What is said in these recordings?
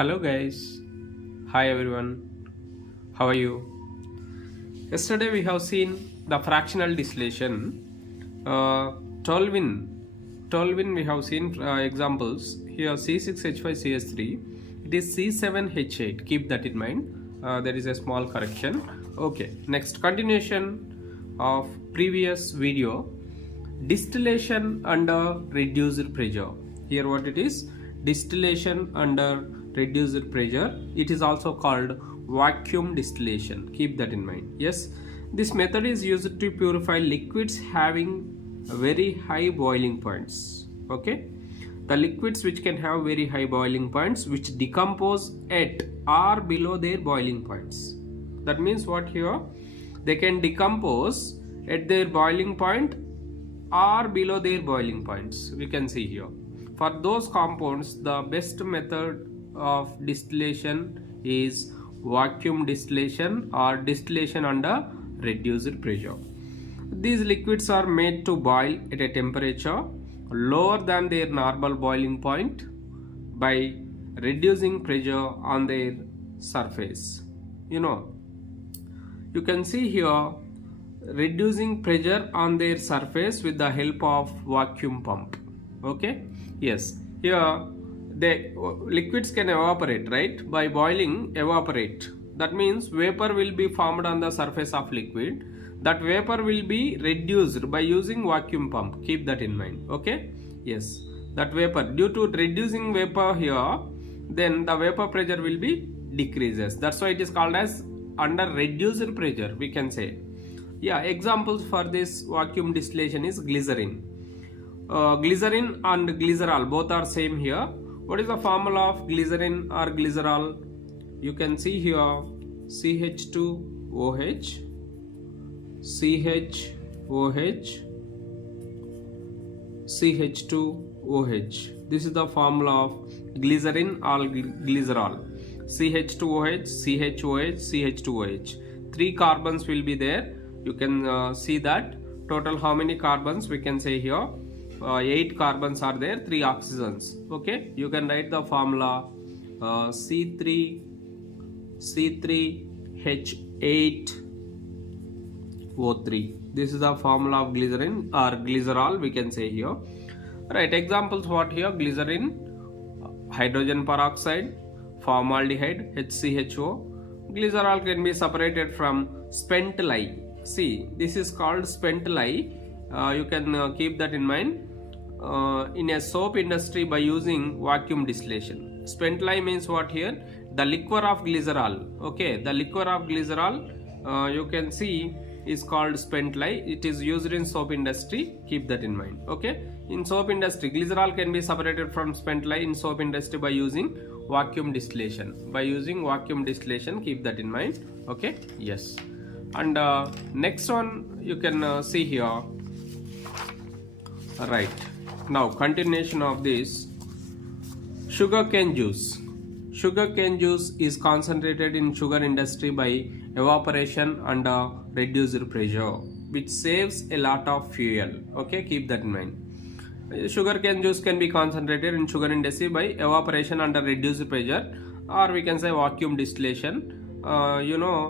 Hello guys, hi everyone, how are you? Yesterday we have seen the fractional distillation. Toluene we have seen examples. Here C6H5CH3, it is C7H8, keep that in mind. There is a small correction. Okay, next continuation of previous video. Distillation under reduced pressure. Here what it is? Distillation under reduced pressure. It is also called vacuum distillation. Keep that in mind. Yes, this method is used to purify liquids having very high boiling points. Okay, the liquids which can have very high boiling points, which decompose at or below their boiling points. That means what here? They can decompose at their boiling point or below their boiling points. We can see here. For those compounds, the best method of distillation is vacuum distillation or distillation under reduced pressure. These liquids are made to boil at a temperature lower than their normal boiling point by reducing pressure on their surface. You can see here reducing pressure on their surface with the help of vacuum pump. Okay, yes, here the liquids can evaporate, right? By boiling, evaporate. That means vapor will be formed on the surface of liquid. That vapor will be reduced by using vacuum pump. Keep that in mind. Okay, yes, that vapor, due to reducing vapor here, then the vapor pressure will be decreases. That's why it is called as under reduced pressure, we can say. Yeah, examples for this vacuum distillation is glycerin. Glycerin and glycerol both are same here. What is the formula of glycerin or glycerol? You can see here CH2OH, CHOH, CH2OH. This is the formula of glycerin or glycerol. CH2OH, CHOH, CH2OH. 3 carbons will be there. You can see that total how many carbons we can say here. 8 carbons are there, 3 oxygens. Okay, you can write the formula C3H8O3. This is the formula of glycerin or glycerol, we can say here. Right, examples what here? Glycerin, hydrogen peroxide, formaldehyde, HCHO. Glycerol can be separated from spent lye. See, this is called spent lye. You can keep that in mind. In a soap industry by using vacuum distillation. Spent lye means what here? The liquor of glycerol. Okay, the liquor of glycerol you can see is called spent lye. It is used in soap industry. Keep that in mind. Okay, in soap industry, glycerol can be separated from spent lye in soap industry by using vacuum distillation. By using vacuum distillation, keep that in mind. Okay, yes. And next one you can see here. Right, now continuation of this. Sugarcane juice. Sugarcane juice is concentrated in sugar industry by evaporation under reduced pressure, which saves a lot of fuel. Okay, keep that in mind. Sugarcane juice can be concentrated in sugar industry by evaporation under reduced pressure, or we can say vacuum distillation,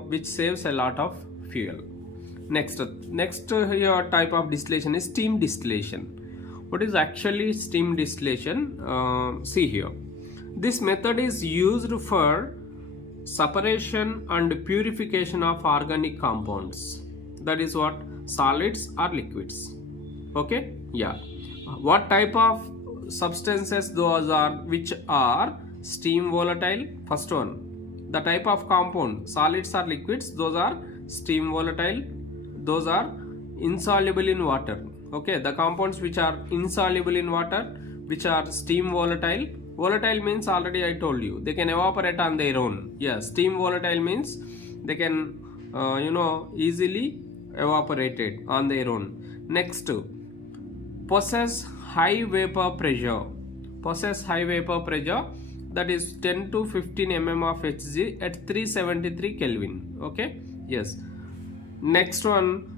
which saves a lot of fuel. Next here type of distillation is steam distillation. What is actually steam distillation? See here. This method is used for separation and purification of organic compounds. That is what? Solids or liquids. Okay? Yeah. What type of substances those are which are steam volatile? First one. The type of compound, solids or liquids, those are steam volatile. Those are insoluble in water. Okay, the compounds which are insoluble in water, which are steam volatile. Volatile means already I told you, they can evaporate on their own. Yeah, steam volatile means they can easily evaporated on their own. Next, possess high vapor pressure. Possess high vapor pressure, that is 10 to 15 mm of Hg at 373 Kelvin. Okay, yes. Next one,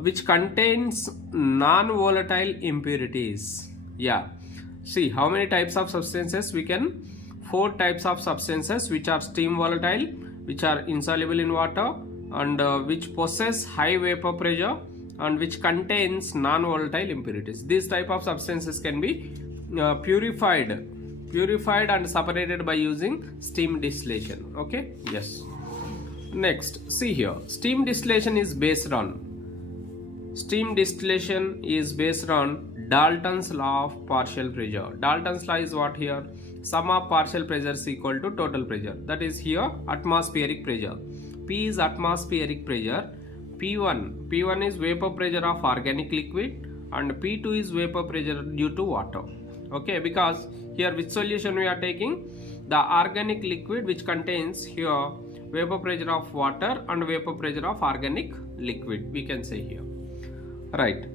which contains non-volatile impurities. Yeah, see how many types of substances we can four types of substances which are steam volatile, which are insoluble in water, and which possess high vapor pressure, and which contains non-volatile impurities. These type of substances can be purified and separated by using steam distillation. Okay, yes. Next, see here, steam distillation is based on Dalton's law of partial pressure. Dalton's law is what here? Sum of partial pressures equal to total pressure. That is here atmospheric pressure. P is atmospheric pressure. P1 is vapor pressure of organic liquid, and P2 is vapor pressure due to water. Okay, because here which solution we are taking? The organic liquid, which contains here vapor pressure of water and vapor pressure of organic liquid, we can say here. Right.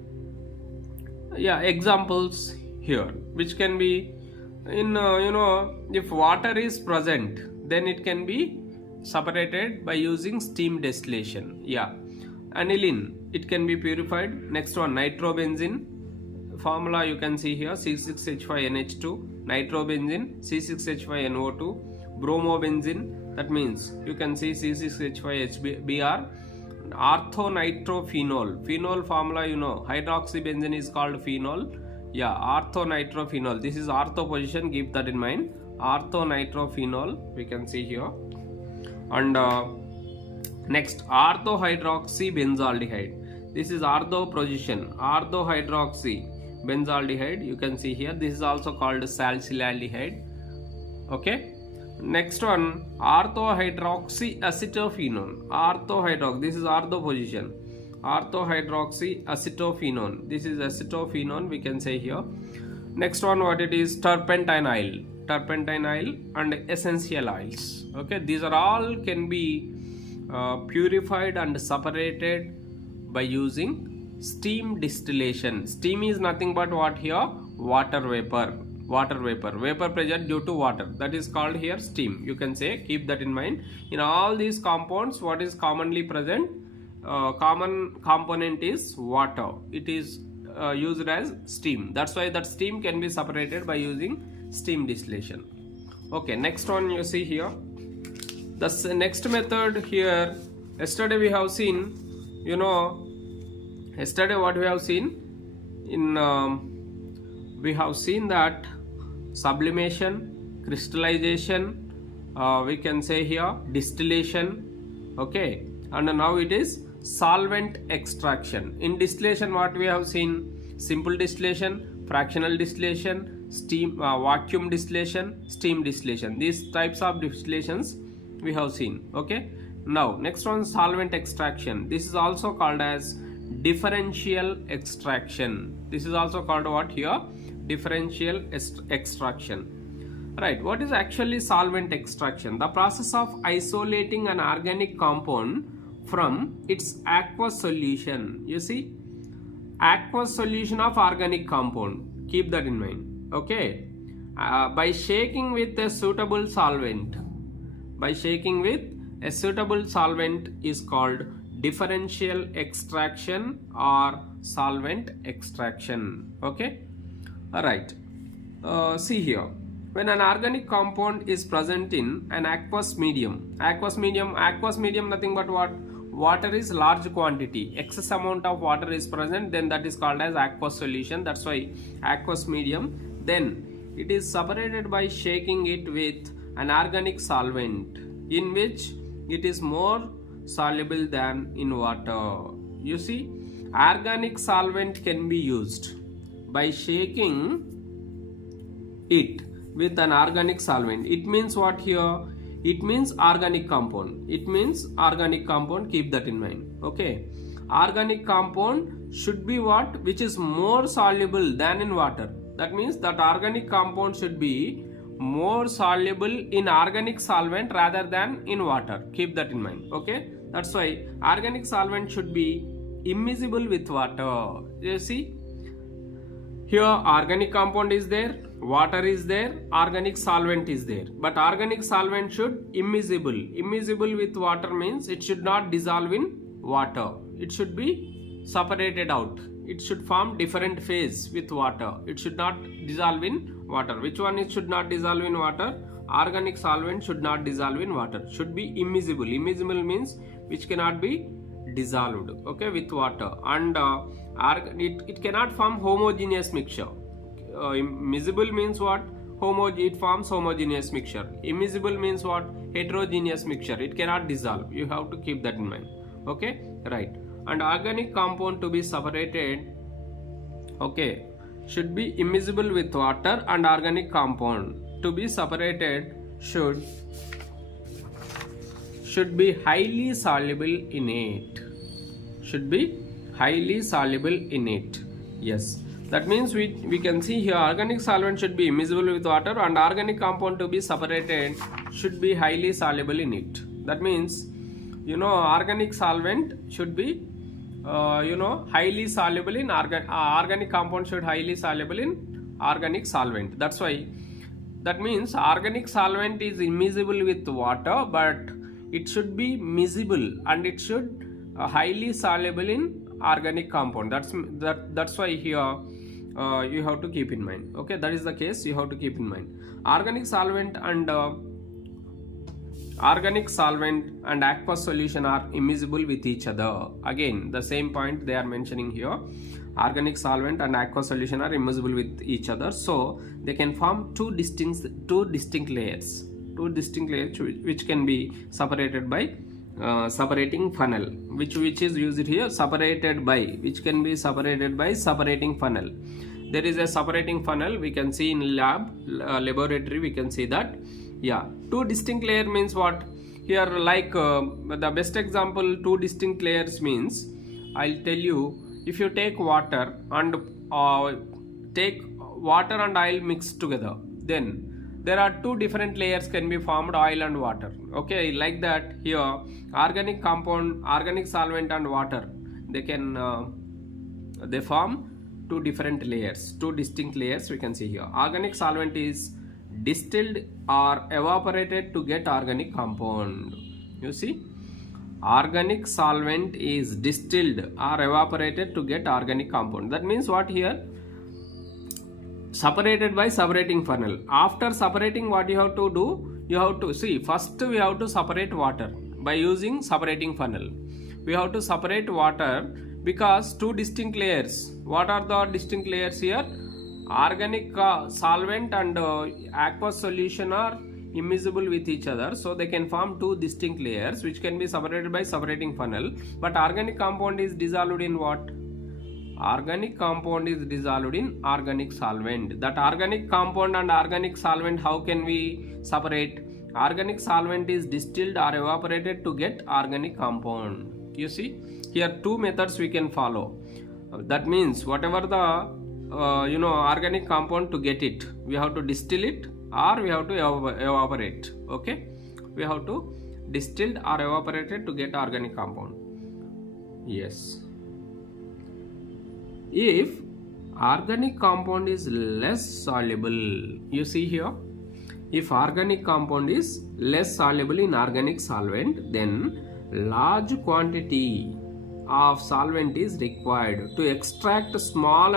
Yeah, examples here, which can be in if water is present, then it can be separated by using steam distillation. Yeah, aniline, it can be purified. Next one, nitrobenzene. Formula you can see here, C6H5NH2, nitrobenzene, C6H5NO2, bromobenzene, that means you can see C6H5HBr. Orthonitrophenol, phenol formula hydroxybenzene is called phenol. Yeah, orthonitrophenol, this is ortho position, keep that in mind. Orthonitrophenol we can see here. And next, orthohydroxybenzaldehyde, this is ortho position, orthohydroxybenzaldehyde, you can see here. This is also called salicylaldehyde. Okay. Next one, orthohydroxyacetophenone. This is ortho position. Orthohydroxyacetophenone. This is acetophenone, we can say here. Next one, what it is? Turpentine oil and essential oils. Okay, these are all can be purified and separated by using steam distillation. Steam is nothing but what here? Water vapor pressure due to water, that is called here steam, you can say. Keep that in mind. In all these compounds, what is commonly present? Common component is water. It is used as steam. That's why that steam can be separated by using steam distillation. Okay, next one you see here. The next method here, yesterday we have seen, yesterday what we have seen in we have seen that sublimation, crystallization, we can say here distillation. Okay, and now it is solvent extraction. In distillation, what we have seen? Simple distillation, fractional distillation, steam vacuum distillation, steam distillation. These types of distillations we have seen. Okay, now next one, solvent extraction. This is also called as differential extraction. This is also called what here? Differential extraction. Right, what is actually solvent extraction? The process of isolating an organic compound from its aqueous solution. You see, aqueous solution of organic compound, keep that in mind. Okay, by shaking with a suitable solvent. Is called differential extraction or solvent extraction. Okay, alright. See here, when an organic compound is present in an aqueous medium, nothing but what? Water is large quantity, excess amount of water is present, then that is called as aqueous solution. That's why aqueous medium. Then it is separated by shaking it with an organic solvent in which it is more soluble than in water. You see, organic solvent can be used by shaking it with an organic solvent. It means what here? It means organic compound. Keep that in mind. Okay, organic compound should be what? Which is more soluble than in water. That means that organic compound should be more soluble in organic solvent rather than in water. Keep that in mind. Okay, that's why organic solvent should be immiscible with water. You see, here organic compound is there, water is there, organic solvent is there, but organic solvent should immiscible with water means it should not dissolve in water. It should be separated out. It should form different phase with water. It should not dissolve in water. Which one is should not dissolve in water? Organic solvent should not dissolve in water. Should be immiscible. Immiscible means which cannot be dissolved, okay, with water. And it cannot form homogeneous mixture. Miscible means what? It forms homogeneous mixture. Immiscible means what? Heterogeneous mixture. It cannot dissolve. You have to keep that in mind. Okay, right. And organic compound to be separated, okay, should be immiscible with water, and organic compound to be separated should be highly soluble in it. Should be highly soluble in it. Yes. That means we can see here organic solvent should be immiscible with water, and organic compound to be separated should be highly soluble in it. That means, organic solvent should be, highly soluble in organic compound should highly soluble in organic solvent. That's why, that means organic solvent is immiscible with water, but it should be miscible and it should highly soluble in organic compound. That's why here you have to keep in mind. Okay, that is the case. You have to keep in mind. Organic solvent and aqueous solution are immiscible with each other. Again, the same point they are mentioning here. Organic solvent and aqueous solution are immiscible with each other, so they can form two distinct layers, which can be separated by separating funnel, which is used here, separated by, which can be separated by separating funnel. There is a separating funnel we can see in laboratory, we can see that. Yeah, two distinct layer means what? Here, like the best example, two distinct layers means, I'll tell you, if you take water and oil mixed together, then there are two different layers can be formed, oil and water. Okay, like that here, organic compound, organic solvent and water, they form two different layers, two distinct layers we can see here. Organic solvent is distilled or evaporated to get organic compound. You see, organic solvent is distilled or evaporated to get organic compound. That means what here? Separated by separating funnel. After separating, what you have to do? You have to see, first we have to separate water by using separating funnel. We have to separate water because two distinct layers. What are the distinct layers here? Organic solvent and aqueous solution are immiscible with each other, so they can form two distinct layers which can be separated by separating funnel. But organic compound is dissolved in what? Organic compound is dissolved in organic solvent. That organic compound and organic solvent, how can we separate? Organic solvent is distilled or evaporated to get organic compound. You see, here two methods we can follow. That means whatever the organic compound, to get it, we have to distill it or we have to evaporate. Okay, we have to distilled or evaporated to get organic compound. Yes. If organic compound is less soluble, you see here, if organic compound is less soluble in organic solvent, then large quantity of solvent is required to extract small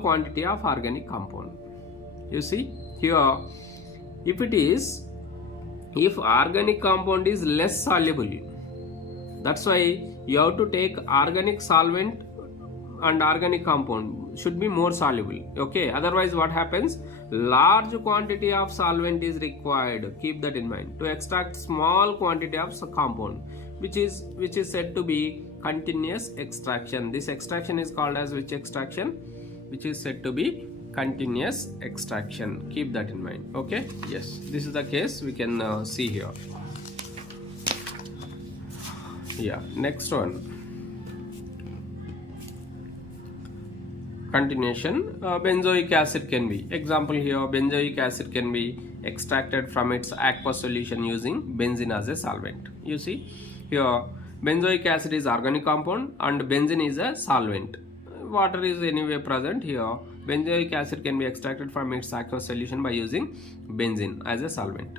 quantity of organic compound. You see here, if organic compound is less soluble, that's why you have to take organic solvent and organic compound should be more soluble. Okay, otherwise what happens? Large quantity of solvent is required. Keep that in mind, to extract small quantity of compound, which is said to be continuous extraction. This extraction is called as which extraction? Which is said to be continuous extraction. Keep that in mind. Okay, yes, this is the case we can see here. Yeah, next one, continuation. Benzoic acid can be, example here, benzoic acid can be extracted from its aqueous solution using benzene as a solvent. You see here, benzoic acid is organic compound and benzene is a solvent. Water is anyway present here. Benzoic acid can be extracted from its aqueous solution by using benzene as a solvent.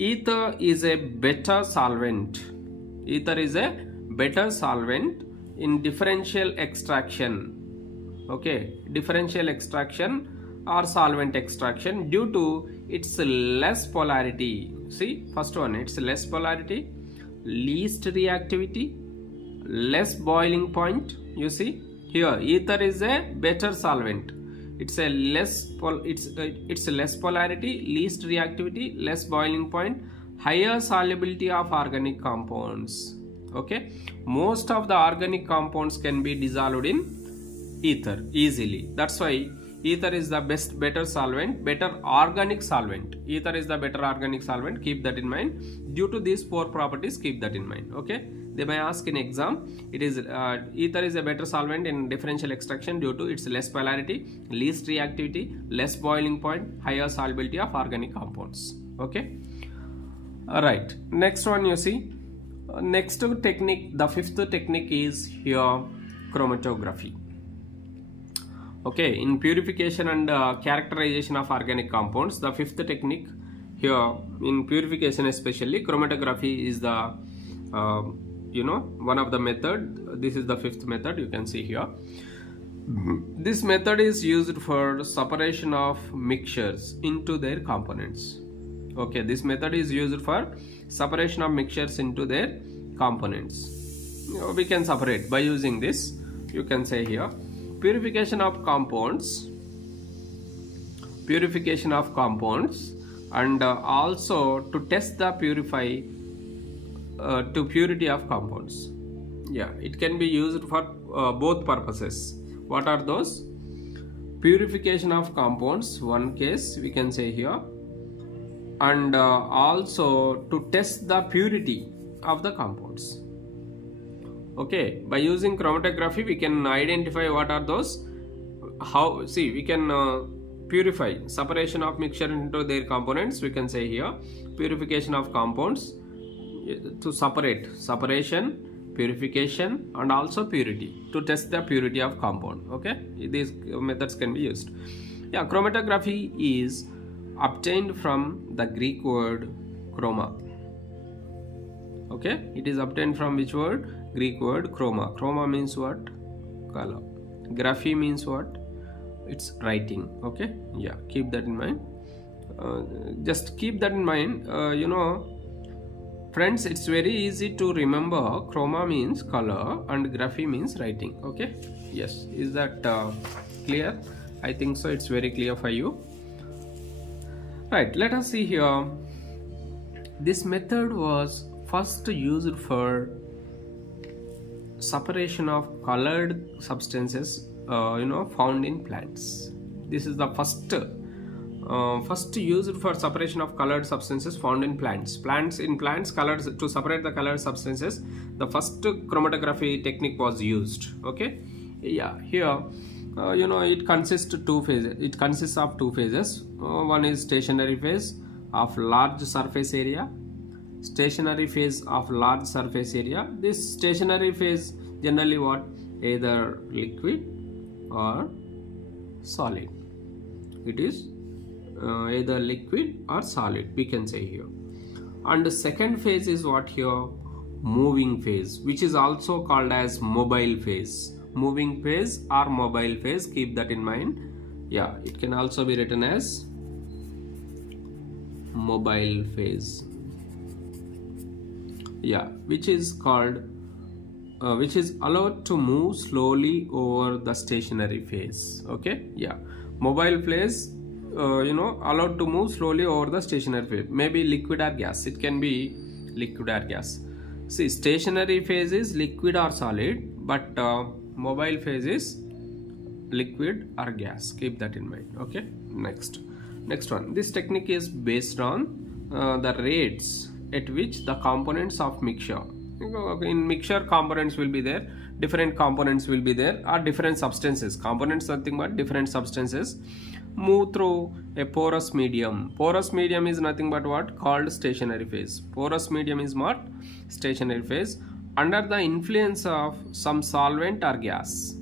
Ether is a better solvent. Ether is a better solvent in differential extraction. Okay, differential extraction or solvent extraction due to its less polarity. See, first one, it's less polarity, least reactivity, less boiling point. You see here, ether is a better solvent. It's a it's less polarity, least reactivity, less boiling point, higher solubility of organic compounds. Okay, most of the organic compounds can be dissolved in ether easily. That's why ether is the better solvent, better organic solvent. Ether is the better organic solvent. Keep that in mind. Due to these four properties, keep that in mind. Okay, they may ask in exam. It is ether is a better solvent in differential extraction due to its less polarity, least reactivity, less boiling point, higher solubility of organic compounds. Okay, alright, next one, you see, next technique, the fifth technique is here chromatography. Okay, in purification and characterization of organic compounds, the fifth technique here in purification especially, chromatography is the one of the method. This is the fifth method, you can see here. This method is used for separation of mixtures into their components. Okay, this method is used for separation of mixtures into their components. We can separate by using this. You can say here, purification of compounds, and also to test the purity of compounds. Yeah, it can be used for both purposes. What are those? Purification of compounds, one case we can say here, and also to test the purity of the compounds. Okay, by using chromatography we can identify what are those. How, see, we can purify, separation of mixture into their components. We can say here purification of compounds, to separation, purification, and also purity, to test the purity of compound. Okay, these methods can be used. Yeah, chromatography is obtained from the Greek word chroma. Okay, it is obtained from which word? Greek word chroma. Chroma means what? Color. Graphy means what? It's writing. Okay, yeah, keep that in mind. Just keep that in mind. Friends, it's very easy to remember. Chroma means color and graphy means writing. Okay, yes, is that clear? I think so. It's very clear for you. Right, let us see here. This method was first used for separation of colored substances found in plants. This is the first used for separation of colored substances found in plants. In plants, colors, to separate the colored substances, the first chromatography technique was used. Okay, yeah, here it consists of two phases. One is stationary phase of large surface area. This stationary phase generally what? Either liquid or solid. It is either liquid or solid, we can say here. And the second phase is what here? Moving phase, which is also called as mobile phase. Moving phase or mobile phase, keep that in mind. Yeah, it can also be written as mobile phase. Yeah, which is called which is allowed to move slowly over the stationary phase. Okay, yeah, mobile phase allowed to move slowly over the stationary phase, maybe liquid or gas. It can be liquid or gas. See, stationary phase is liquid or solid, but mobile phase is liquid or gas. Keep that in mind. Okay, next one. This technique is based on the rates at which the components of mixture, in mixture components will be there, different components will be there, or different substances. Components nothing but different substances move through a porous medium. Porous medium is nothing but what? Called stationary phase. Porous medium is what? Stationary phase, under the influence of some solvent or gas.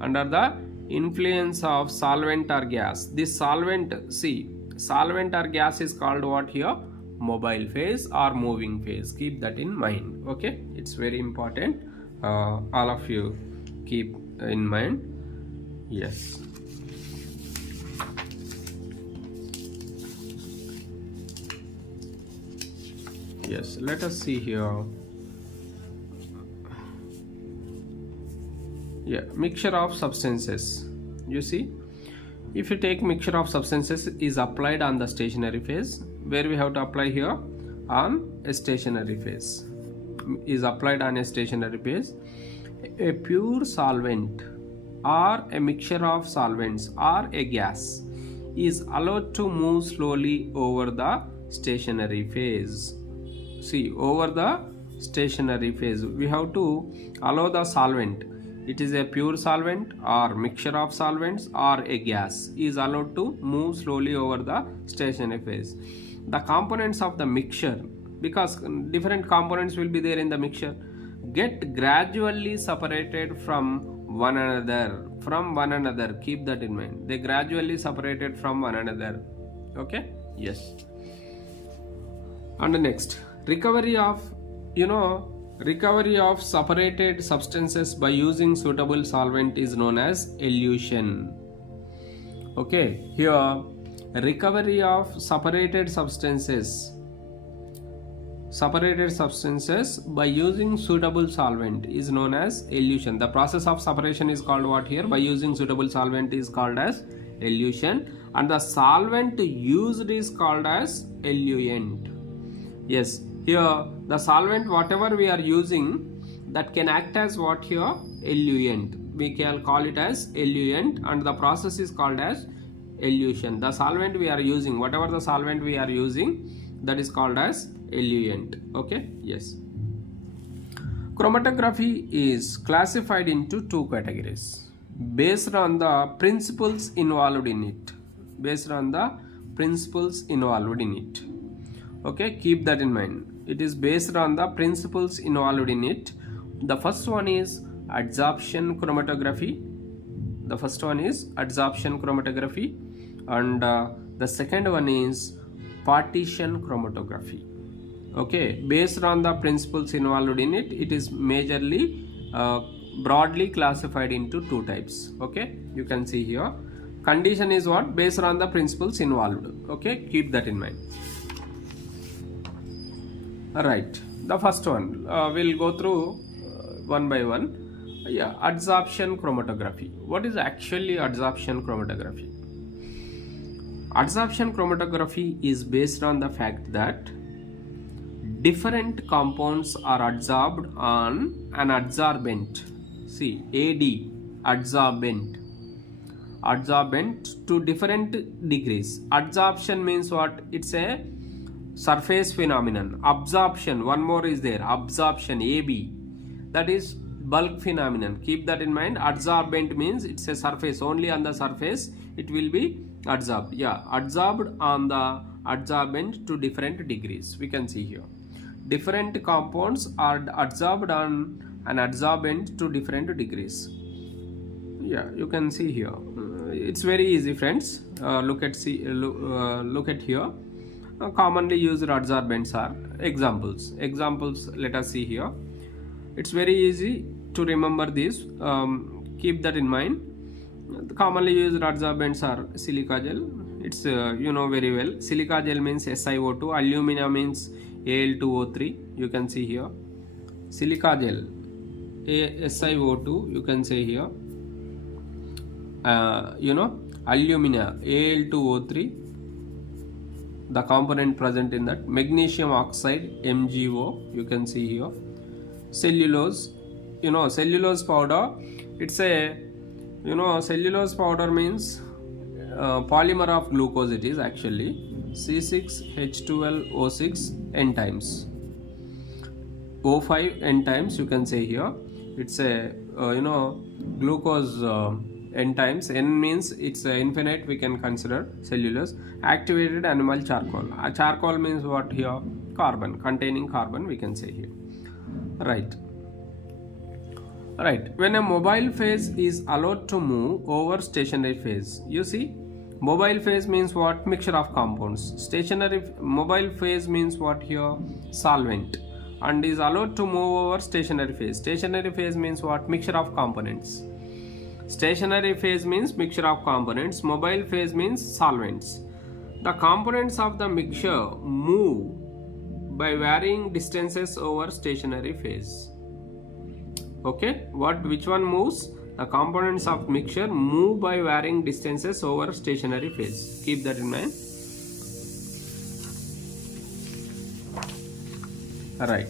Under the influence of solvent or gas. This solvent, see, solvent or gas is called what here? Mobile phase or moving phase. Keep that in mind. Okay, it's very important. All of you keep in mind. Yes. Yes, let us see here. Yeah, mixture of substances. You see, if you take mixture of substances is applied on the stationary phase, where we have to apply here on a stationary phase, is applied on a stationary phase. A pure solvent or a mixture of solvents or a gas is allowed to move slowly over the stationary phase. See, over the stationary phase we have to allow the solvent, it is a pure solvent or mixture of solvents or a gas, is allowed to move slowly over the stationary phase. The components of the mixture, because different components will be there in the mixture, get gradually separated from one another. Keep that in mind, they gradually separated from one another. Okay, yes. And next, recovery of separated substances by using suitable solvent is known as elution. Okay, here recovery of separated substances by using suitable solvent is known as elution. The process of separation is called what here? By using suitable solvent is called as elution, and the solvent used is called as eluent. Yes, here the solvent whatever we are using, that can act as what here? Eluent. We can call it as eluent, and the process is called as elution. The solvent we are using, whatever the solvent we are using, that is called as eluent. Okay, yes. Chromatography is classified into two categories based on the principles involved in it. Okay, keep that in mind. It is based on the principles involved in it. The first one is adsorption chromatography. And the second one is partition chromatography. Okay, based on the principles involved in it, it is majorly broadly classified into two types. Okay, you can see here. Condition is what? Based on the principles involved. Okay, keep that in mind. Alright, the first one we'll go through one by one. Yeah, adsorption chromatography. What is actually adsorption chromatography? Adsorption chromatography is based on the fact that different compounds are adsorbed on an adsorbent. See, adsorbent to different degrees. Adsorption means what? It's a surface phenomenon. Absorption, one more is there, absorption, AB, that is bulk phenomenon. Keep that in mind. Adsorbent means it's a surface, only on the surface it will be adsorbed. Yeah, adsorbed on the adsorbent to different degrees. We can see here different compounds are adsorbed on an adsorbent to different degrees. Yeah, you can see here. It's very easy, friends. Look at here. Commonly used adsorbents are examples. Let us see here. It's very easy to remember this. Keep that in mind. The commonly used adsorbents are silica gel. It's you know very well. Silica gel means SiO2. Alumina means Al2O3. You can see here. Silica gel, SiO2. You can say here. Alumina, Al2O3. The component present in that. Magnesium oxide, MgO. You can see here. Cellulose. Cellulose powder. It's a cellulose powder means polymer of glucose. It is actually C6H12O6 N times, O5 N times. You can say here it's a glucose N times. N means it's infinite. We can consider cellulose. Activated animal charcoal. Charcoal means what here? Carbon, containing carbon. We can say here. Right. When a mobile phase is allowed to move over stationary phase, you see, mobile phase means what? Mixture of compounds. Mobile phase means what here? Solvent, and is allowed to move over stationary phase. Stationary phase means what? Mixture of components. Stationary phase means mixture of components. Mobile phase means solvents. The components of the mixture move by varying distances over stationary phase. Okay, which one moves? The components of mixture move by varying distances over stationary phase. Keep that in mind. Alright.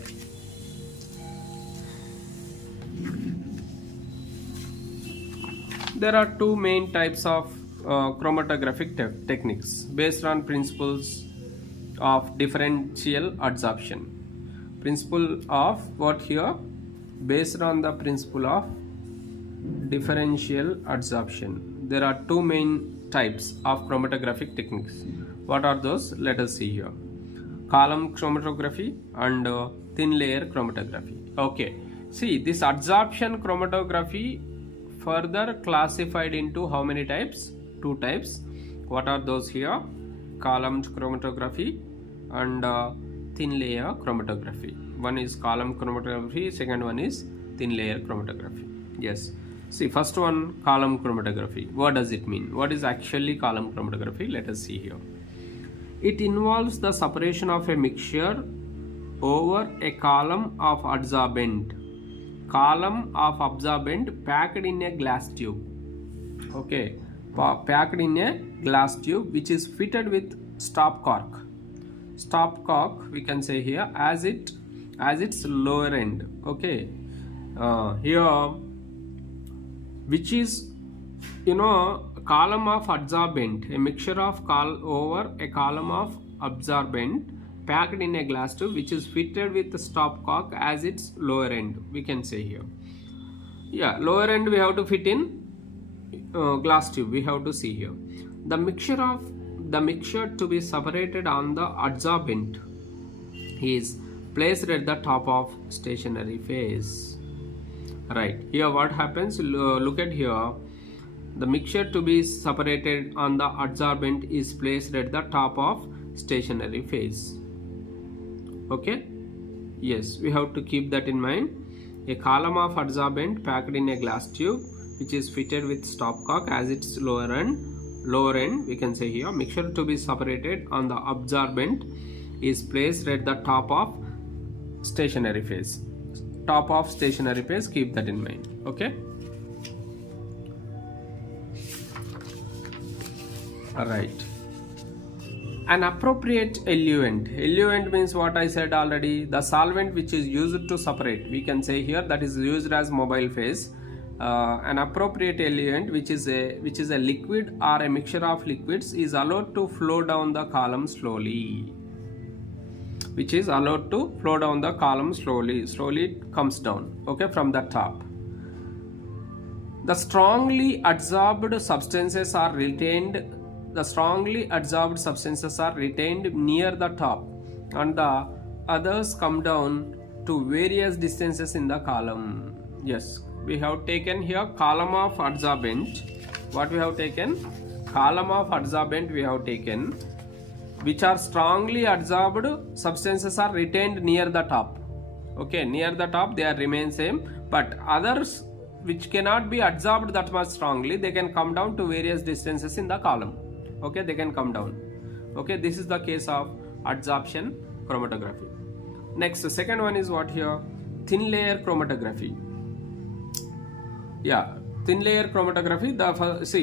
There are two main types of chromatographic techniques based on principles of differential adsorption. Principle of what here? Based on the principle of differential adsorption. There are two main types of chromatographic techniques. What are those? Let us see here. Column chromatography and thin layer chromatography. Okay, see, this adsorption chromatography further classified into how many types? Two types. What are those here? Column chromatography and thin layer chromatography. One is column chromatography, second one is thin layer chromatography. Yes, see, first one, column chromatography. What does it mean? What is actually column chromatography? Let us see here. It involves the separation of a mixture over a column of adsorbent. Column of absorbent packed in a glass tube. Okay, packed in a glass tube which is fitted with stopcock. Stopcock, we can say here, as its lower end. Okay, here, which is, column of adsorbent, a mixture of over a column of absorbent packed in a glass tube which is fitted with the stopcock as its lower end, we can say here. Yeah, lower end we have to fit in glass tube, we have to see here. The mixture to be separated on the adsorbent is placed at the top of stationary phase. Right, here what happens? Look at here. The mixture to be separated on the adsorbent is placed at the top of stationary phase. Okay, yes, we have to keep that in mind. A column of adsorbent packed in a glass tube which is fitted with stopcock as its lower end, we can say here. Mixture to be separated on the absorbent is placed at the top of stationary phase. Top of stationary phase, keep that in mind. Okay, alright. An appropriate eluent. Eluent means what I said already, the solvent which is used to separate, we can say here, that is used as mobile phase. An appropriate eluent which is a liquid or a mixture of liquids is allowed to flow down the column slowly. Which is allowed to flow down the column slowly. Slowly it comes down, okay, from the top. The strongly adsorbed substances are retained. The strongly adsorbed substances are retained near the top, and the others come down to various distances in the column. Yes, we have taken here column of adsorbent. What we have taken? Column of adsorbent we have taken, which are strongly adsorbed substances are retained near the top. Okay, near the top they are remain same, but others which cannot be adsorbed that much strongly, they can come down to various distances in the column. Okay, they can come down. Okay, this is the case of adsorption chromatography. Next, the second one is what here? Thin layer chromatography. Yeah, thin layer chromatography.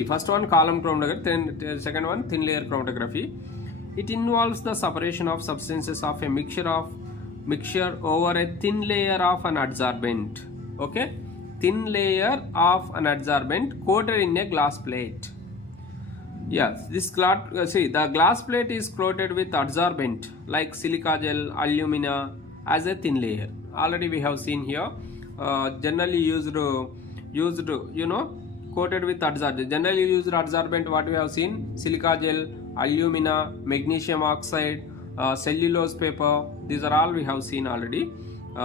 First one column chromatography, second one thin layer chromatography. It involves the separation of substances of a mixture over a thin layer of an adsorbent. Okay, thin layer of an adsorbent coated in a glass plate. Yes, this the glass plate is coated with adsorbent like silica gel, alumina as a thin layer. Already we have seen here. Generally used, coated with adsorbent. Generally used adsorbent, what we have seen? Silica gel, alumina, magnesium oxide, cellulose paper. These are all we have seen already.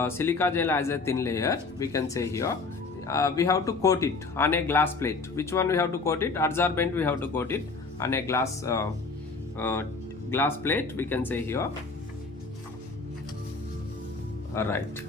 Silica gel as a thin layer, we can say here. We have to coat it on a glass plate. Which one we have to coat it? Adsorbent we have to coat it on a glass plate, we can say here. Alright.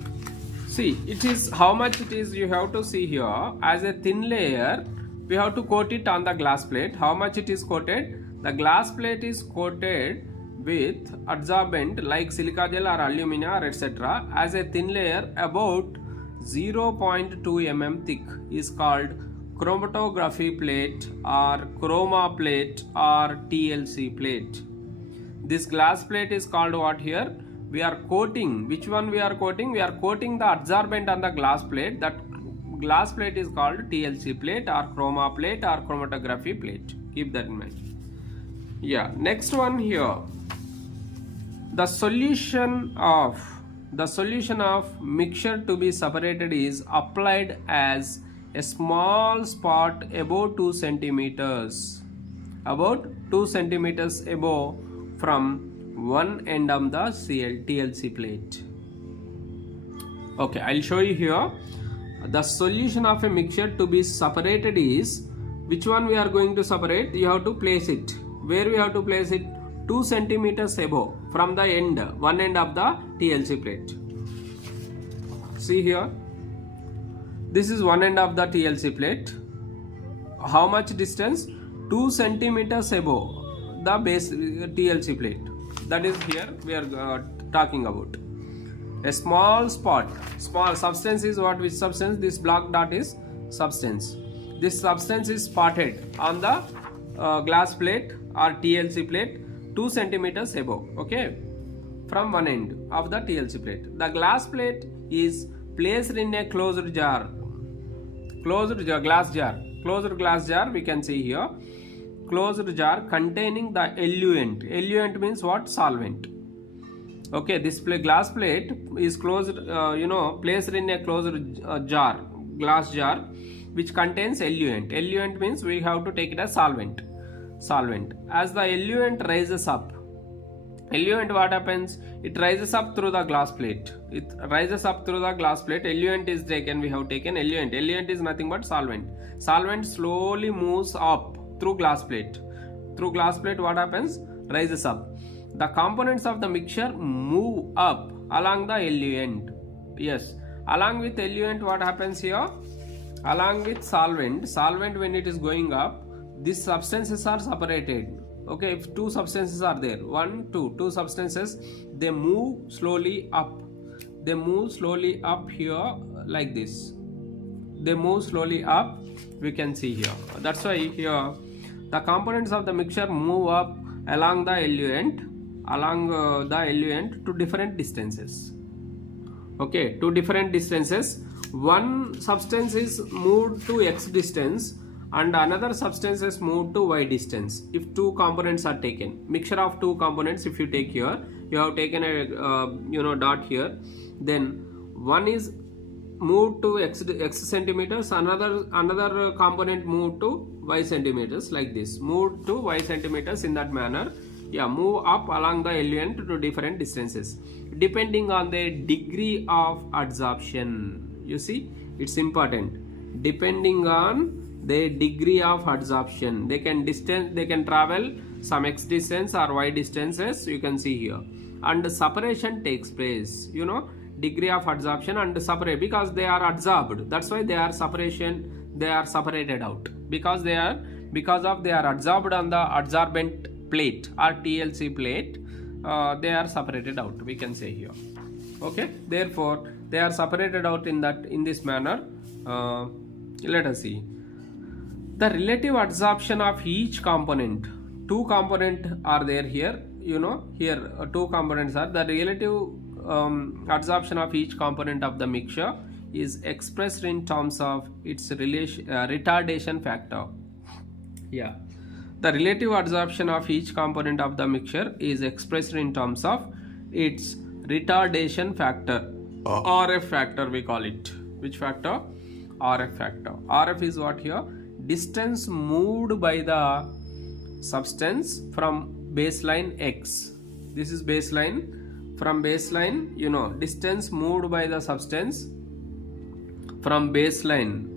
See, it is how much it is, you have to see here. As a thin layer, we have to coat it on the glass plate. How much it is coated? The glass plate is coated with adsorbent like silica gel or alumina or etc. as a thin layer about 0.2 mm thick is called chromatography plate or chroma plate or TLC plate. This glass plate is called what here? We are coating. Which one we are coating? We are coating the adsorbent on the glass plate. That glass plate is called TLC plate or chroma plate or chromatography plate. Keep that in mind. Yeah, next one here. The solution of mixture to be separated is applied as a small spot about 2 centimeters. About 2 centimeters above from one end of the TLC plate. Okay, I'll show you here. The solution of a mixture to be separated is, which one we are going to separate? You have to place it. Where we have to place it? 2 centimeters above from the end, one end of the TLC plate. See here. This is one end of the TLC plate. How much distance? 2 centimeters above the base TLC plate. That is here we are talking about. A small spot. Small substance is what? Which substance? This black dot is substance. This substance is spotted on the glass plate or TLC plate 2 centimeters above. Okay, from one end of the TLC plate. The glass plate is placed in a closed jar. Closed jar, glass jar. Closed glass jar. We can see here. Closed jar containing the eluent. Eluent means what? Solvent. Okay, this glass plate is closed, placed in a closed jar, glass jar, which contains eluent. Eluent means we have to take it as solvent. As the eluent rises up, eluent what happens? It rises up through the glass plate. Eluent is taken. We have taken eluent. Eluent is nothing but solvent. Solvent slowly moves up through glass plate. What happens? Rises up. The components of the mixture move up along the eluent. Yes, along with eluent what happens here? Along with solvent when it is going up, these substances are separated. Okay, if two substances are there, two substances, they move slowly up. They move slowly up here like this. They move slowly up. We can see here. That's why here the components of the mixture move up along the eluent, to different distances. Okay, to different distances. One substance is moved to x distance and another substance is moved to y distance. If two components are taken, mixture of two components, if you take here, you have taken a dot here, then one is moved to x centimeters, another component moved to y centimeters, like this, moved to y centimeters in that manner. Yeah, move up along the eluent to different distances depending on the degree of adsorption. You see, it's important. Depending on the degree of adsorption, they can travel some x distance or y distances. You can see here, and separation takes place. Degree of adsorption and separate, because they are adsorbed. That's why they are separated out, because they are adsorbed on the adsorbent plate or TLC plate. They are separated out, we can say here. Okay, therefore they are separated out in this manner. Let us see the relative adsorption of each component. Two components are there here. Here two components are. The relative adsorption of each component of the mixture is expressed in terms of its retardation factor. Yeah, the relative adsorption of each component of the mixture is expressed in terms of its retardation factor. RF factor we call it. Which factor? RF factor. RF is what here? Distance moved by the substance from baseline x. This is baseline. From baseline, distance moved by the substance from baseline,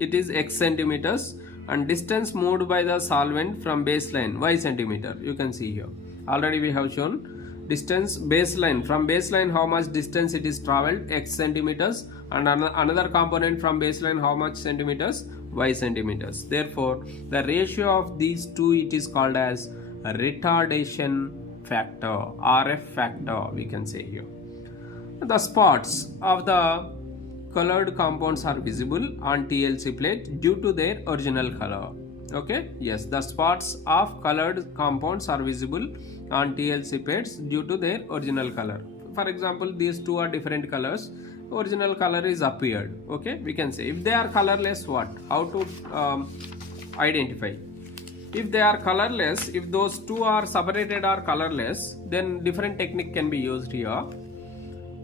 it is x centimeters, and distance moved by the solvent from baseline, y centimeter. You can see here. Already we have shown distance baseline. From baseline, how much distance it is traveled? X centimeters. And another component from baseline, how much centimeters? y centimeters. Therefore, the ratio of these two, it is called as a retardation factor, RF factor, we can say here. The spots of the colored compounds are visible on TLC plate due to their original color. Okay, yes, the spots of colored compounds are visible on TLC plates due to their original color. For example, these two are different colors, original color is appeared. Okay, we can say if they are colorless, what, how to identify? If they are colorless, if those two are separated or colorless, then different technique can be used here.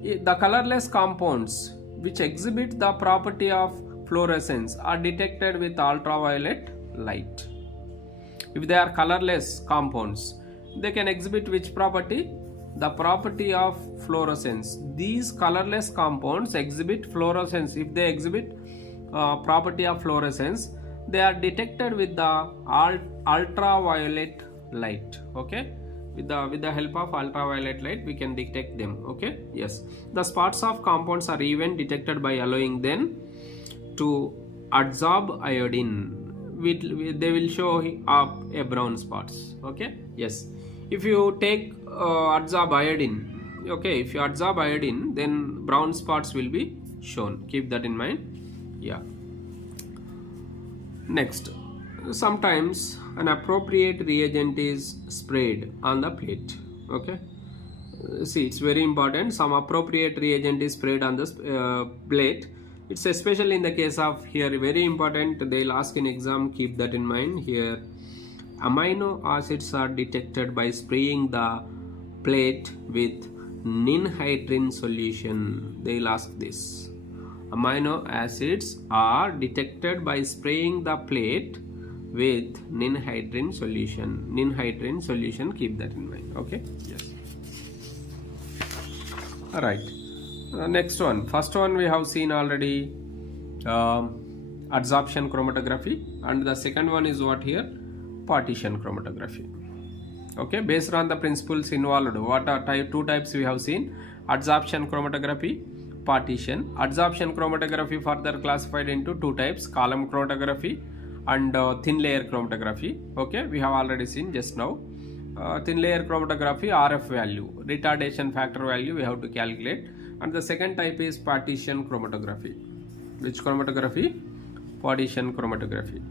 The colorless compounds which exhibit the property of fluorescence are detected with ultraviolet light. If they are colorless compounds, they can exhibit which property? The property of fluorescence. These colorless compounds exhibit fluorescence. If they exhibit property of fluorescence, they are detected with the ultraviolet light. Okay, with the help of ultraviolet light we can detect them. Okay, yes, the spots of compounds are even detected by allowing them to absorb iodine. They will show up a brown spots. Okay, yes, if you take absorb iodine, okay, if you absorb iodine, then brown spots will be shown. Keep that in mind. Yeah. Next, sometimes an appropriate reagent is sprayed on the plate. Okay, see, it's very important. Some appropriate reagent is sprayed on the plate. It's especially in the case of here, very important, they'll ask in exam, keep that in mind. Here, amino acids are detected by spraying the plate with ninhydrin solution. They'll ask this. Amino acids are detected by spraying the plate with ninhydrin solution. Ninhydrin solution, keep that in mind. Okay, yes. All right. Next one, first one we have seen already, adsorption chromatography, and the second one is what here, partition chromatography. Okay, based on the principles involved, what are two types we have seen? Adsorption chromatography, partition. Adsorption chromatography further classified into two types, column chromatography and thin layer chromatography. Okay, we have already seen just now. Thin layer chromatography, RF value, retardation factor value we have to calculate. And the second type is partition chromatography. Which chromatography? Partition chromatography.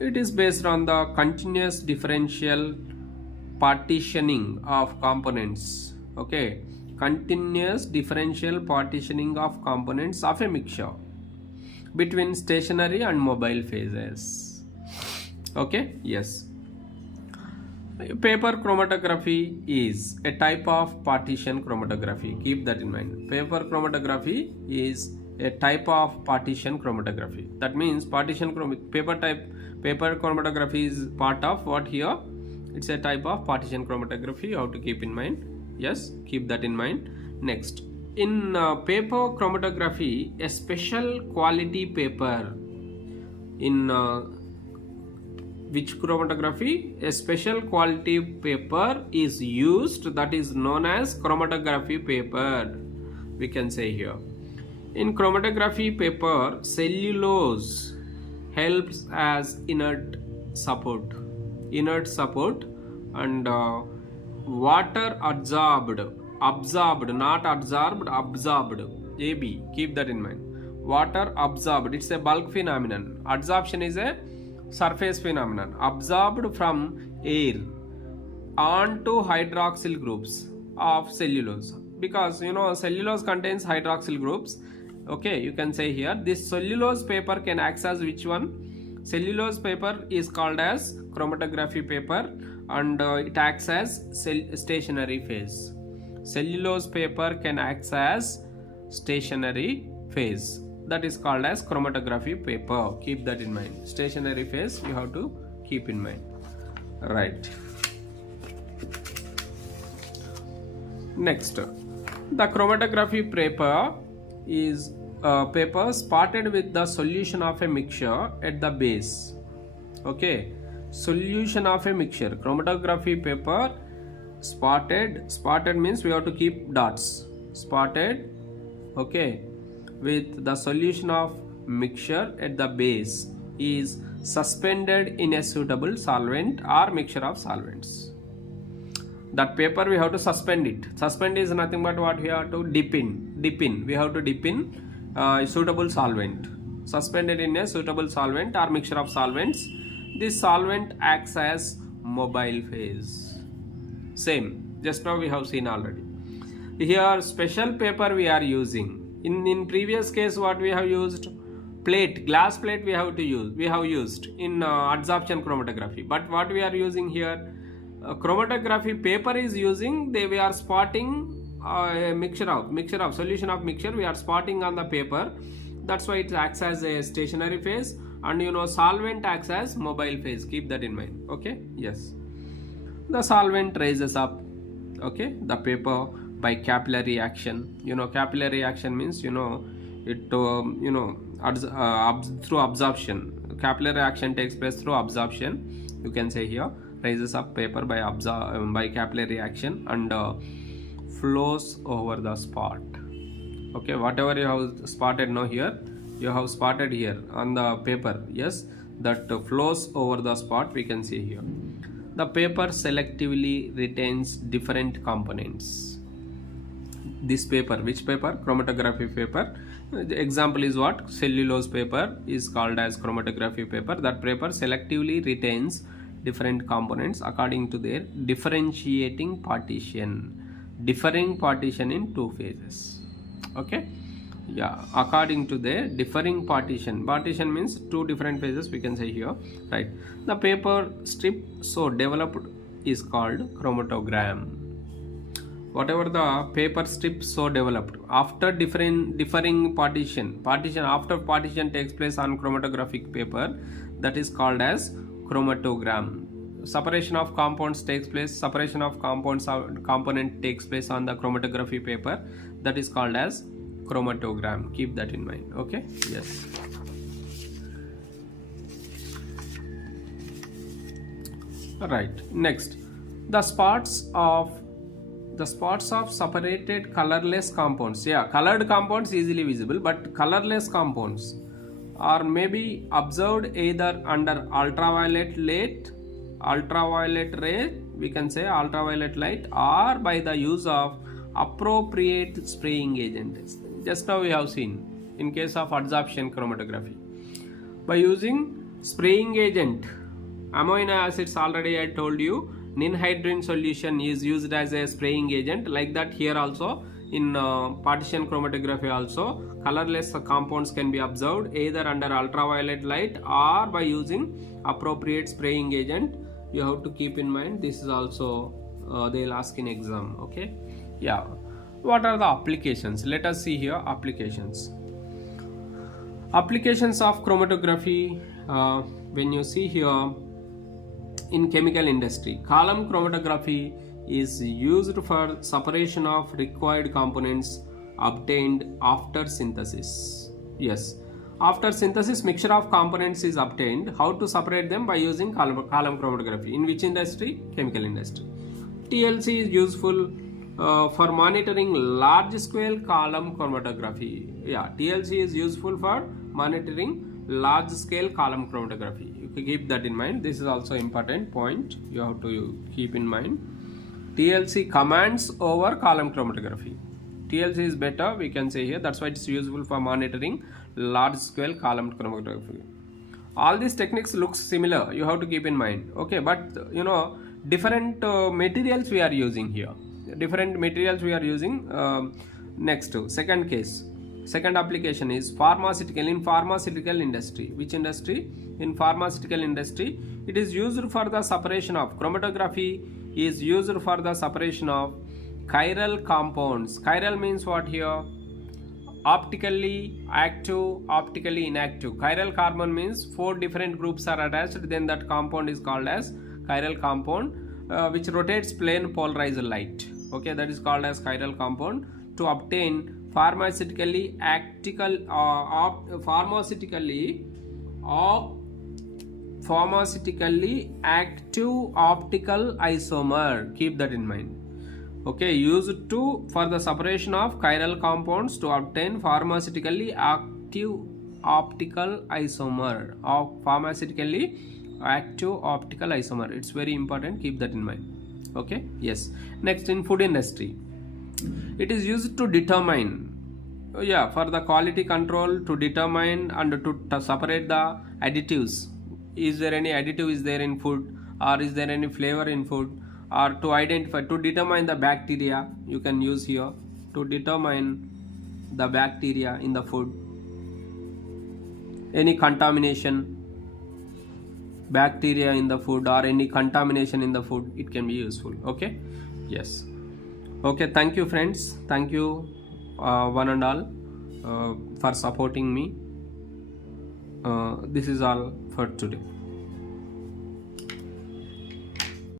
It is based on the continuous differential partitioning of components. Okay, continuous differential partitioning of components of a mixture between stationary and mobile phases. Okay, yes. Paper chromatography is a type of partition chromatography. Keep that in mind. Paper chromatography is a type of partition chromatography. That means partition paper chromatography is part of what here? It's a type of partition chromatography. You have to keep in mind. Yes, keep that in mind. Next, in paper chromatography, a special quality paper in which chromatography? A special quality paper is used, that is known as chromatography paper, we can say here. In chromatography paper, cellulose helps as inert support, and water absorbed, not absorbed, absorbed, AB, keep that in mind. Water absorbed, it's a bulk phenomenon. Adsorption is a surface phenomenon, absorbed from air onto hydroxyl groups of cellulose, because you know cellulose contains hydroxyl groups. Okay, you can say here this cellulose paper can act as which one? Cellulose paper is called as chromatography paper, and it acts as stationary phase. Cellulose paper can act as stationary phase, that is called as chromatography paper. Keep that in mind. Stationary phase you have to keep in mind. Right. Next, the chromatography paper is paper spotted with the solution of a mixture at the base. Okay, solution of a mixture. Chromatography paper spotted means we have to keep dots. Spotted, okay, with the solution of mixture at the base is suspended in a suitable solvent or mixture of solvents. That paper we have to suspend it. Suspend is nothing but what we have to dip in. We have to dip in suitable solvent. Suspended in a suitable solvent or mixture of solvents. This solvent acts as mobile phase. Same. Just now we have seen already. Here special paper we are using. In previous case what we have used? Plate, glass plate we have used in adsorption chromatography. But what we are using here? Chromatography paper is using, we are spotting a mixture of solution of mixture we are spotting on the paper. That's why it acts as a stationary phase, and solvent acts as mobile phase. Keep that in mind. Okay, yes, the solvent raises up, okay, the paper by capillary action. Capillary action means it through absorption. Capillary action takes place through absorption. You can say here raises up paper by capillary action and flows over the spot. Okay, whatever you have spotted now here, you have spotted here on the paper. Yes, that flows over the spot we can see here. The paper selectively retains different components. This paper, which paper? Chromatography paper. The example is what? Cellulose paper is called as chromatography paper. That paper selectively retains different components according to their differentiating partition. Differing partition in two phases. Okay, yeah, according to their differing partition. Partition means two different phases we can say here, right? The paper strip so developed is called chromatogram. Whatever the paper strip so developed after differing partition after partition takes place on chromatographic paper, that is called as chromatogram. Separation of compounds takes place. Separation of component takes place on the chromatography paper. That is called as chromatogram. Keep that in mind. Okay. Yes. Right. Next, the spots of separated colorless compounds. Yeah, colored compounds easily visible, but colorless compounds are maybe observed either under ultraviolet ray, we can say ultraviolet light, or by the use of appropriate spraying agent. Just now we have seen in case of adsorption chromatography, by using spraying agent. Amino acids, already I told you, ninhydrin solution is used as a spraying agent. Like that here also in partition chromatography also, colorless compounds can be observed either under ultraviolet light or by using appropriate spraying agent. You have to keep in mind, this is also they'll ask in exam. Okay, yeah. What are the applications? Let us see here. Applications of chromatography. When you see here in chemical industry, column chromatography is used for separation of required components obtained after synthesis. Yes, after synthesis mixture of components is obtained. How to separate them? By using column chromatography. In which industry? Chemical industry. TLC is useful for monitoring large scale column chromatography. Yeah, TLC is useful for monitoring large scale column chromatography. You can keep that in mind. This is also important point you have to keep in mind. TLC commands over column chromatography. TLC is better, we can say here. That's why it's useful for monitoring large scale column chromatography. All these techniques looks similar, you have to keep in mind. Okay, but different materials we are using here. Next, second case, second application is pharmaceutical. In pharmaceutical industry, which industry? In pharmaceutical industry, it is used for the separation of chromatography is used for the separation of chiral compounds. Chiral means what here? Optically active, optically inactive. Chiral carbon means 4 different groups are attached, then that compound is called as chiral compound, which rotates plane polarized light. Okay, that is called as chiral compound. To obtain pharmaceutically active optical isomer. Keep that in mind. Okay, used to for the separation of chiral compounds to obtain pharmaceutically active optical isomer, or pharmaceutically active optical isomer. It's very important, keep that in mind. Okay, yes. Next, in food industry, it is used to determine, for the quality control, to determine and to separate the additives. Is there any additive is there in food, or is there any flavor in food, or to identify, to determine the bacteria, you can use here to determine the bacteria in the food, any contamination bacteria in the food or any contamination in the food, it can be useful. Okay, yes. Okay, thank you friends, thank you one and all for supporting me. This is all for today.